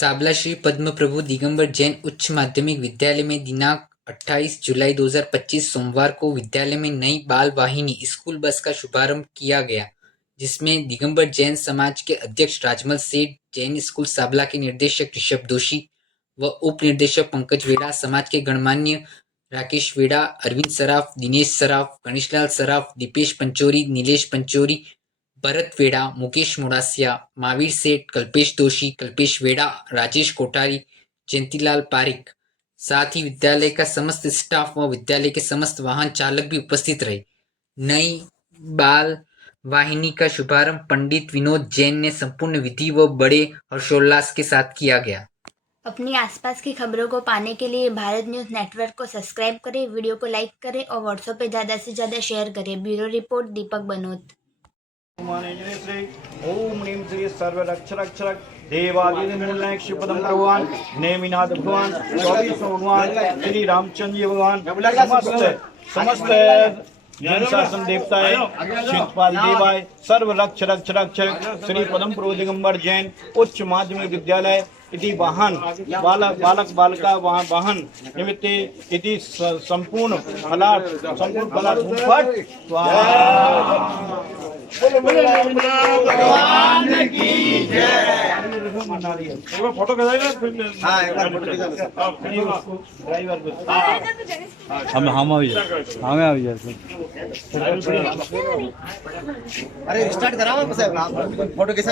साबला श्री पद्म प्रभु दिगंबर जैन उच्च माध्यमिक विद्यालय में दिनांक 28 जुलाई 2025 सोमवार को विद्यालय में नई बाल वाहिनी स्कूल बस का शुभारंभ किया गया, जिसमें दिगंबर जैन समाज के अध्यक्ष राजमल सेठ, जैन स्कूल साबला के निदेशक ऋषभ दोषी व उप निदेशक पंकज वेड़ा, समाज के गणमान्य राकेश वेड़ा, अरविंद सराफ, दिनेश सराफ, गणेशलाल सराफ, दीपेश पंचोरी, नीलेश पंचोरी, भरत वेड़ा, मुकेश मोडासिया, महावीर सेठ, कल्पेश दोषी, कल्पेश वेड़ा, राजेश कोठारी, जयंतीलाल पारिक, साथ ही विद्यालय का समस्त स्टाफ व विद्यालय के समस्त वाहन चालक भी उपस्थित रहे। नई बाल वाहिनी का शुभारंभ पंडित विनोद जैन ने संपूर्ण विधि व बड़े हर्षोल्लास के साथ किया गया। अपनी आसपास की खबरों को पाने के लिए भारत न्यूज नेटवर्क को सब्सक्राइब करें, वीडियो को लाइक करें और व्हाट्सएप पे ज़्यादा से ज़्यादा शेयर करें। ब्यूरो रिपोर्ट दीपक बनोत। ओम नीम श्री सर्वरक्षरक्षरक देवादिदेवमूलनायक शिवपदम भगवान नेमिनाथ भगवान 24 भगवान श्री रामचंद्र भगवान समस्त जैन शासन देवताएं शिवपाल देवाय सर्वरक्ष रक्ष रक्षक श्री पद्म प्रभु दिगंबर जैन उच्च माध्यमिक विद्यालय इति वाहन बालक बालिका वाहन निमित्ते इति संपूर्ण फलाट भगवान की जय। फोटो हमें अरे स्टार्ट करा फोटो कैसा